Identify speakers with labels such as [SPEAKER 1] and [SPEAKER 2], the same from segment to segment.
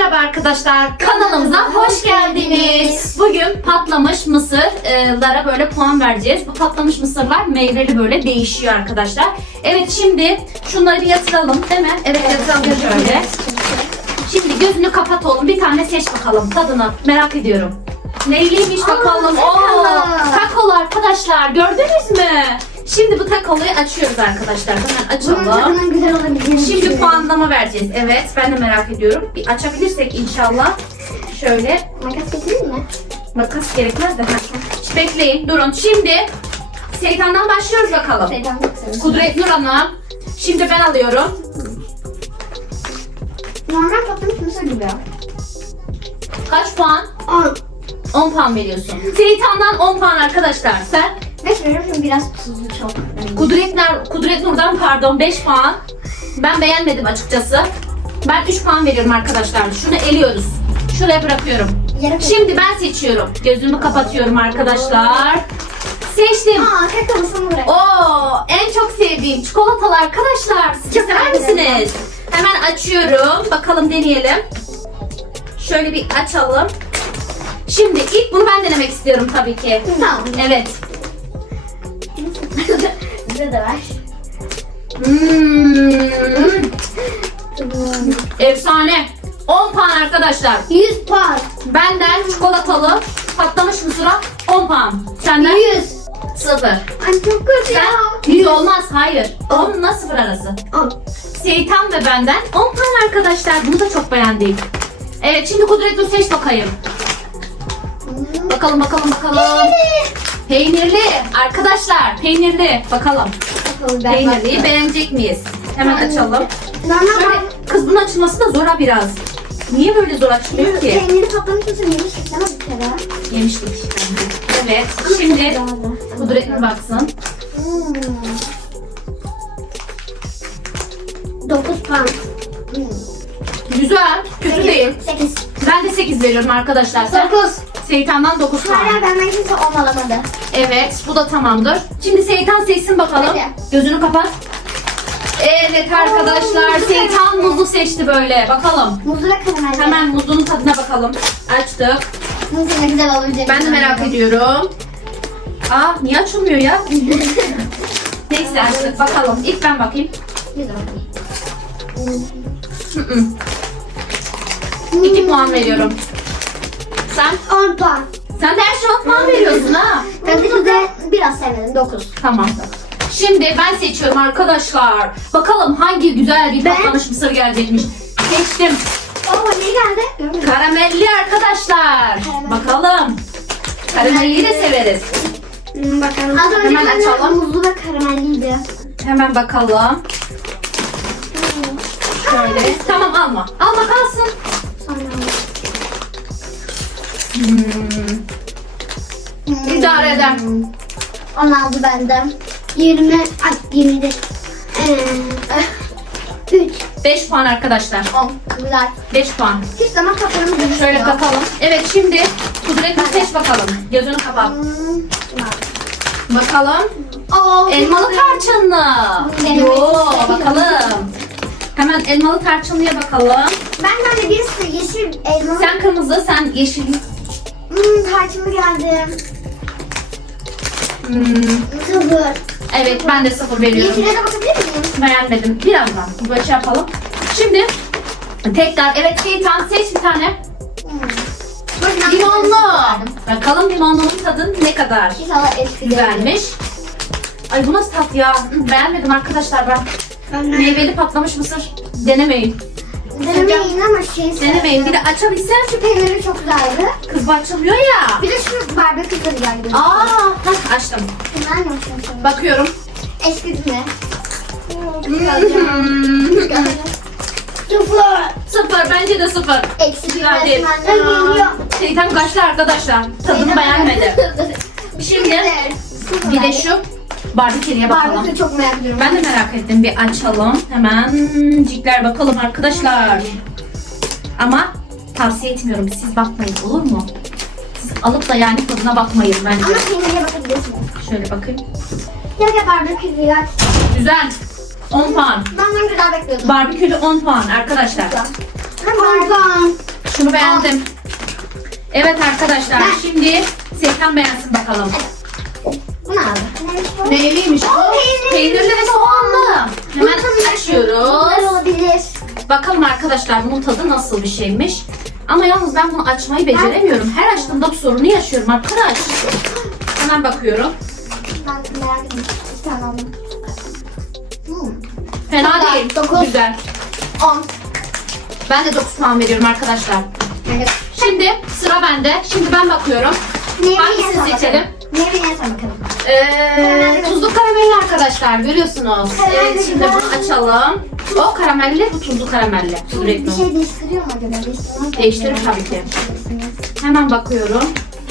[SPEAKER 1] Merhaba arkadaşlar, kanalımıza hoş geldiniz. Bugün patlamış mısırlara böyle puan vereceğiz. Bu patlamış mısırlar meyveli böyle değişiyor arkadaşlar. Evet, şimdi şunları bir yatıralım değil mi? Evet, yatıralım şöyle. Şimdi gözünü kapat oğlum, bir tane seç bakalım tadını, merak ediyorum. Neyliymiş bakalım. Kakolu arkadaşlar, gördünüz mü? Şimdi bu kakoluyu açıyoruz arkadaşlar. Hemen açalım.
[SPEAKER 2] Güzel olabilir.
[SPEAKER 1] Şimdi puanlama vereceğiz. Evet, ben de merak ediyorum. Bir açabilirsek inşallah. Şöyle.
[SPEAKER 2] Makas getirir mi?
[SPEAKER 1] Makas gerekmez de. Hiç bekleyin, durun. Şimdi Seytan'dan başlıyoruz bakalım. Kudret Nur Hanım. Şimdi ben alıyorum.
[SPEAKER 2] Normal patlamış mısır gibi.
[SPEAKER 1] Kaç puan?
[SPEAKER 2] 10.
[SPEAKER 1] 10 puan veriyorsun. Seytan'dan 10 puan arkadaşlar. Sen?
[SPEAKER 2] 5 veriyorum çünkü biraz tuzlu çok.
[SPEAKER 1] Kudret Nur'dan pardon 5 puan. Ben beğenmedim açıkçası. Ben 3 puan veriyorum arkadaşlar. Şunu eliyoruz. Şuraya bırakıyorum. Şimdi ben seçiyorum. Gözümü kapatıyorum arkadaşlar. Seçtim.
[SPEAKER 2] Kakalısını bırak.
[SPEAKER 1] Oo, en çok sevdiğim çikolatalı arkadaşlar. Siz
[SPEAKER 2] Çok
[SPEAKER 1] sever
[SPEAKER 2] beğendim.
[SPEAKER 1] misiniz? Hemen açıyorum. Bakalım deneyelim. Şöyle bir açalım. Şimdi ilk bunu ben denemek istiyorum tabii ki.
[SPEAKER 2] Tamam.
[SPEAKER 1] Evet.
[SPEAKER 2] Bize de ver.
[SPEAKER 1] Efsane. 10 puan arkadaşlar.
[SPEAKER 2] 100 puan.
[SPEAKER 1] Benden çikolatalı patlamış mısıra 10 puan. Senden
[SPEAKER 2] 100.
[SPEAKER 1] 0.
[SPEAKER 2] Ay çok kötü ya.
[SPEAKER 1] Sen 100 olmaz, hayır. 10'la 0 arası.
[SPEAKER 2] 10.
[SPEAKER 1] Seytan ve benden 10 puan arkadaşlar. Bunu da çok beğendik. Evet, şimdi Kudretli seç bakayım. Bakalım. Peynirli arkadaşlar, peynirli. Bakalım. Peynirliyi beğenecek miyiz? Hemen açalım. Şöyle, kız bunun açılması da zor ha biraz. Niye böyle zor açılıyor ki?
[SPEAKER 2] Peyniri patlamış mısır yemiştik sana bir kere.
[SPEAKER 1] Yemiştik. Evet. Şimdi Kudretli baksın.
[SPEAKER 2] 9 puan.
[SPEAKER 1] Güzel. Kötü değil.
[SPEAKER 2] 8.
[SPEAKER 1] Ben de 8 veriyorum arkadaşlar. Sen
[SPEAKER 2] 9.
[SPEAKER 1] Seytan'dan 9 puan.
[SPEAKER 2] Hala benden kimse 10 alamadı.
[SPEAKER 1] Evet, bu da tamamdır. Şimdi Seytan seçsin bakalım.
[SPEAKER 2] Hadi.
[SPEAKER 1] Gözünü kapat. Evet arkadaşlar, Seytan muzlu seçti böyle. Bakalım.
[SPEAKER 2] Muzlu ve karamelli.
[SPEAKER 1] Hemen muzlunun tadına bakalım. Açtık.
[SPEAKER 2] Muzlu ne güzel olabilecek.
[SPEAKER 1] Ben de merak ediyorum. Aa, niye açılmıyor ya? Neyse açtık, bakalım. İlk ben bakayım.
[SPEAKER 2] Güzel bakayım.
[SPEAKER 1] 2 puan veriyorum. Sen?
[SPEAKER 2] 10 puan.
[SPEAKER 1] Sen de her şeye 10 puan veriyorsun ha.
[SPEAKER 2] Tadı da biraz sevmedim. 9.
[SPEAKER 1] Tamam. Şimdi ben seçiyorum arkadaşlar. Bakalım hangi güzel bir
[SPEAKER 2] Ben-
[SPEAKER 1] patlamış mısır gelecekmiş. Seçtim.
[SPEAKER 2] Oo ne geldi? Görmedim.
[SPEAKER 1] Karamelli arkadaşlar.
[SPEAKER 2] Karamelli.
[SPEAKER 1] Bakalım. Karamelliyi de severiz.
[SPEAKER 2] Bakalım. Az önce
[SPEAKER 1] Hemen açalım.
[SPEAKER 2] muzlu ve karamelliydi.
[SPEAKER 1] Hemen bakalım. Şöyle. Tamam, alma. Alma, kalsın.
[SPEAKER 2] Sonra
[SPEAKER 1] İdare eder.
[SPEAKER 2] 16 benden. 20. Ay 20'de. 3.
[SPEAKER 1] 5 puan arkadaşlar.
[SPEAKER 2] 10. Güzel.
[SPEAKER 1] 5 puan.
[SPEAKER 2] Hiç zaman kapanımı
[SPEAKER 1] Şöyle kapatalım. Evet, şimdi Kudretli seç bakalım. Gözünü kapat. Bakalım. Elmalı tarçınlı.
[SPEAKER 2] Denemek
[SPEAKER 1] Yo,
[SPEAKER 2] istiyorum.
[SPEAKER 1] bakalım. Hemen elmalı tarçınlıya bakalım.
[SPEAKER 2] Benden de birisi yeşil elma.
[SPEAKER 1] Sen kırmızı, sen yeşil.
[SPEAKER 2] Tarçınlı geldi.
[SPEAKER 1] Hmm,
[SPEAKER 2] 0.
[SPEAKER 1] evet, ben de 0 veriyorum.
[SPEAKER 2] Yeşile de bakabilir miyim?
[SPEAKER 1] Beğenmedim. Birazdan böyle şey yapalım. Şimdi tekrar evet, Seytan seç bir tane. Limonlu. Bakalım limonlunun tadı ne kadar
[SPEAKER 2] İnşallah eski
[SPEAKER 1] güzelmiş. Ay, bu nasıl tat ya? Beğenmedim arkadaşlar ben. Meyveli patlamış mısır denemeyin.
[SPEAKER 2] Denemeyin ama
[SPEAKER 1] Denemeyin. Bir de açabilsem
[SPEAKER 2] şu peyniri çok güzeldi.
[SPEAKER 1] kız bu açılmıyor ya.
[SPEAKER 2] Bir de şu barbekü tadı geldi.
[SPEAKER 1] Açtım.
[SPEAKER 2] Bunlar ne hoşuma
[SPEAKER 1] Bakıyorum.
[SPEAKER 2] Eski mi?
[SPEAKER 1] Sıfır. Bence de 0.
[SPEAKER 2] Eksi bir
[SPEAKER 1] Güzel değil.
[SPEAKER 2] geliyor.
[SPEAKER 1] Şeytan kaçtı arkadaşlar. Tadını beğenmedi. Şimdi bir de şu barbeküye bakalım.
[SPEAKER 2] Barbekü çok merak ediyorum.
[SPEAKER 1] Ben de merak ettim. Bir açalım. Hemen cikler bakalım arkadaşlar. Ama tavsiye etmiyorum. Siz bakmayın, olur mu? Siz alıp da yani tadına bakmayın bence.
[SPEAKER 2] Ama peynirle bakabilirsiniz.
[SPEAKER 1] Şöyle bakayım.
[SPEAKER 2] Ya barbekü güzel.
[SPEAKER 1] Güzel. 10 puan.
[SPEAKER 2] Ben güzel bekliyordum.
[SPEAKER 1] Barbekülü 10 puan arkadaşlar.
[SPEAKER 2] 10 puan.
[SPEAKER 1] Bunu beğendim. Evet arkadaşlar şimdi Serkan beğensin bakalım.
[SPEAKER 2] Bu ne abi? Neymiş bu?
[SPEAKER 1] Neyliymiş bu? Peynirli ve soğanlı. Hemen
[SPEAKER 2] Bunlar
[SPEAKER 1] açıyoruz.
[SPEAKER 2] olabilir.
[SPEAKER 1] Bakalım arkadaşlar bunun tadı nasıl bir şeymiş. Ama yalnız ben bunu açmayı beceremiyorum. Her açtığımda bu sorunu yaşıyorum arkadaş. Hemen bakıyorum.
[SPEAKER 2] Ben merak ettim. Bir tane aldım.
[SPEAKER 1] Fena
[SPEAKER 2] Güzel,
[SPEAKER 1] değil.
[SPEAKER 2] dokuz.
[SPEAKER 1] Güzel.
[SPEAKER 2] 10.
[SPEAKER 1] Ben de 9 puan veriyorum arkadaşlar.
[SPEAKER 2] Yani
[SPEAKER 1] Şimdi sıra bende. Şimdi ben bakıyorum. Hangisini seçelim?
[SPEAKER 2] Neyine sen bakalım.
[SPEAKER 1] Tuzlu karamelli arkadaşlar görüyorsunuz.
[SPEAKER 2] Karamelli
[SPEAKER 1] Evet şimdi
[SPEAKER 2] güzel.
[SPEAKER 1] bunu açalım. O karamelli, bu tuzlu karamelli.
[SPEAKER 2] Bir şey değiştiriyor mu acaba? Değiştirmez.
[SPEAKER 1] Değiştirir tabii ki. Hemen bakıyorum.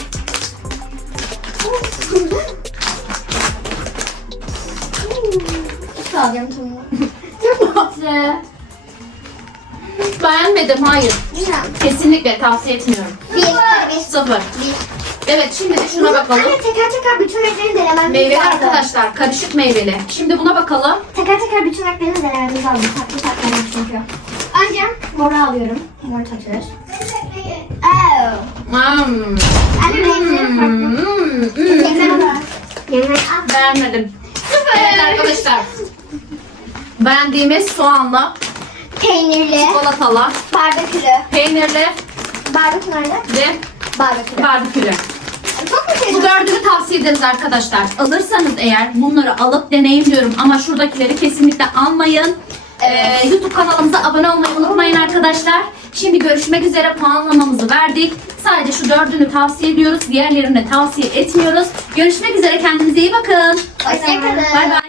[SPEAKER 2] Alacağım tamam. Çok tatlı.
[SPEAKER 1] Beğenmedim, hayır.
[SPEAKER 2] Güzel.
[SPEAKER 1] Kesinlikle tavsiye etmiyorum.
[SPEAKER 2] 1, 5,
[SPEAKER 1] 0. Evet şimdi de şuna bakalım.
[SPEAKER 2] Anne teker teker bütün renklerini denememiz
[SPEAKER 1] Meyveli
[SPEAKER 2] lazım.
[SPEAKER 1] arkadaşlar, karışık meyveli. Şimdi buna bakalım.
[SPEAKER 2] Teker teker bütün renklerini denememiz lazım. Tatlı tatlı çünkü. Önce moru alıyorum. Mor tatlıdır. Oh. Anne renkleri farklı. Yemek var. Yemek al.
[SPEAKER 1] Beğenmedim. Evet arkadaşlar. Beğendiğimiz soğanlı,
[SPEAKER 2] Peynirli,
[SPEAKER 1] çikolatalı,
[SPEAKER 2] barbekülü.
[SPEAKER 1] peynirli
[SPEAKER 2] Barbekü nerede?
[SPEAKER 1] ve
[SPEAKER 2] Barbekülü.
[SPEAKER 1] barbekülü.
[SPEAKER 2] Çok mu
[SPEAKER 1] Bu
[SPEAKER 2] sevdim?
[SPEAKER 1] dördünü tavsiye ederiz arkadaşlar. Alırsanız eğer bunları alıp deneyimliyorum ama şuradakileri kesinlikle almayın. YouTube kanalımıza abone olmayı unutmayın arkadaşlar. Şimdi görüşmek üzere, puanlamamızı verdik. Sadece şu dördünü tavsiye ediyoruz. Diğerlerini tavsiye etmiyoruz. Görüşmek üzere, kendinize iyi bakın.
[SPEAKER 2] Hoşçakalın.
[SPEAKER 1] Bay bay.